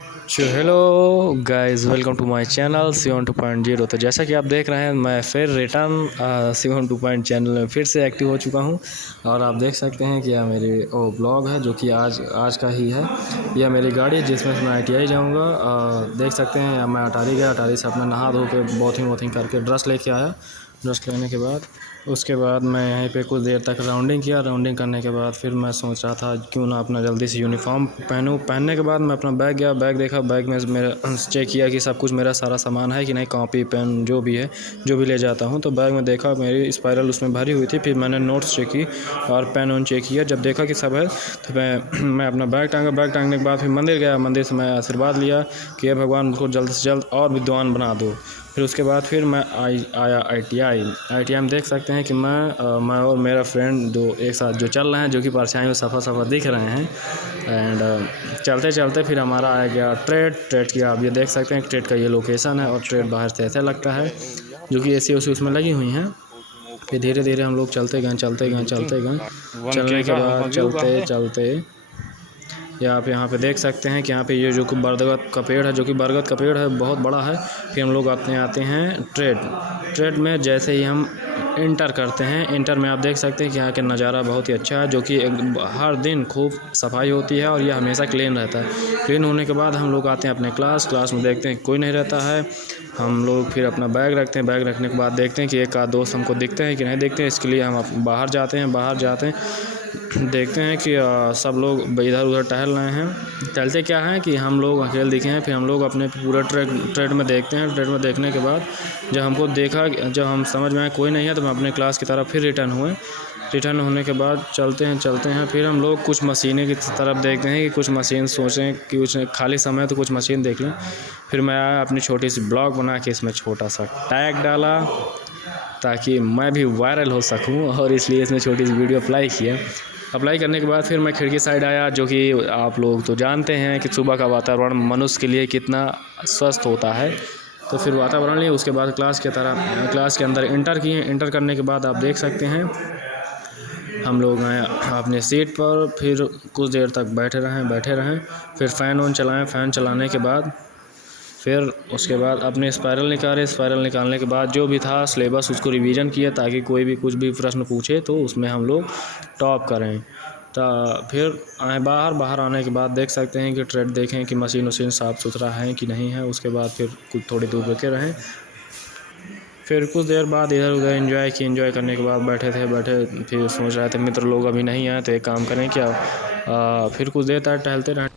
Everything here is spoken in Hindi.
Hello guys, welcome to my channel सीवन 2.0। तो जैसा कि आप देख रहे हैं, मैं फिर रिटर्न सीवन 2 चैनल में फिर से एक्टिव हो चुका हूं। और आप देख सकते हैं कि यह मेरी ब्लॉग है जो कि आज का ही है। यह मेरी गाड़ी है जिसमें से मैं ITI जाऊंगा। देख सकते हैं मैं अटारी गया, अटारी से अपना नहा धो के बॉथिंग करके ड्रेस लेके आया। ड्रेस लेने के बाद उसके बाद मैं यहीं पे कुछ देर तक राउंडिंग किया। राउंडिंग करने के बाद फिर मैं सोच रहा था क्यों ना अपना जल्दी से यूनिफॉर्म पहनूं। पहनने के बाद मैं अपना बैग गया, बैग देखा, बैग में मेरा चेक किया कि सब कुछ मेरा सारा सामान है कि नहीं, कॉपी पेन जो भी है, जो भी ले जाता हूं। तो बैग में देखा मेरी स्पाइरल उसमें भरी हुई थी। फिर मैंने नोट्स चेक की और पेन वैन चेक किया। जब देखा कि सब है तो मैं अपना बैग टांगा। बैग टांगने के बाद फिर मंदिर गया। मंदिर से मैं आशीर्वाद लिया कि हे भगवान मुझको जल्द से जल्द और विद्वान बना दो। फिर उसके बाद फिर मैं आया ITI में। देख सकते हैं कि मैं और मेरा फ्रेंड जो एक साथ जो चल रहे हैं, जो कि परछाई में सफ़र दिख रहे हैं। एंड चलते चलते फिर हमारा आ गया ट्रेड की। आप ये देख सकते हैं ट्रेड का ये लोकेशन है। और ट्रेड बाहर से ऐसा लगता है जो कि AC उसमें लगी हुई हैं। फिर धीरे धीरे हम लोग चलते गए। चलने के बाद चलते आप यहाँ पे देख सकते हैं कि यहाँ पे ये जो बरगद का पेड़ है, जो कि बरगद का पेड़ है, बहुत बड़ा है। फिर हम लोग आते हैं ट्रेड में। जैसे ही हम इंटर करते हैं, इंटर में आप देख सकते हैं कि यहाँ का नज़ारा बहुत ही अच्छा है, जो कि हर दिन खूब सफाई होती है और यह हमेशा क्लीन रहता है। क्लीन होने के बाद हम लोग आते हैं अपने क्लास में। देखते हैं कोई नहीं रहता है। हम लोग फिर अपना बैग रखते हैं। बैग रखने के बाद देखते हैं कि एक आध दोस्त हमको दिखते हैं कि नहीं दिखते हैं। इसके लिए हम बाहर जाते हैं। देखते हैं कि सब लोग इधर उधर टहल रहे हैं। टहलते क्या है कि हम लोग अकेले दिखे हैं। फिर हम लोग अपने पूरा ट्रेड में देखते हैं। ट्रेड में देखने के बाद जब हम समझ में आए कोई नहीं है, तो हम अपने क्लास की तरफ फिर रिटर्न होने के बाद चलते हैं। फिर हम लोग कुछ मशीनें की तरफ देखते हैं कि कुछ मशीन सोचें कि कुछ खाली समय तो कुछ मशीन देख लें। फिर मैं आया अपनी छोटी सी ब्लॉग बना के इसमें छोटा सा टैग डाला ताकि मैं भी वायरल हो सकूं, और इसलिए इसमें छोटी सी वीडियो अप्लाई करने के बाद फिर मैं खिड़की साइड आया। जो कि आप लोग तो जानते हैं कि सुबह का वातावरण मनुष्य के लिए कितना स्वस्थ होता है। तो फिर वातावरण लिए उसके बाद क्लास के अंदर इंटर करने के बाद आप देख सकते हैं हम लोग आए अपने सीट पर। फिर कुछ देर तक बैठे रहें। फिर फ़ैन चलाएँ। फ़ैन चलाने के बाद फिर उसके बाद अपने स्पायरल निकालने के बाद जो भी था सिलेबस उसको रिवीजन किया, ताकि कोई भी कुछ भी प्रश्न पूछे तो उसमें हम लोग टॉप करें। तो फिर आए बाहर आने के बाद देख सकते हैं कि ट्रेड देखें कि मशीन साफ़ सुथरा है कि नहीं है। उसके बाद फिर कुछ थोड़ी दूर रुके रहें। फिर कुछ देर बाद इधर उधर एंजॉय करने के बाद बैठे फिर सोच रहे थे मित्र लोग अभी नहीं आए, तो एक काम करें क्या, फिर कुछ देर तक टहलते रहें।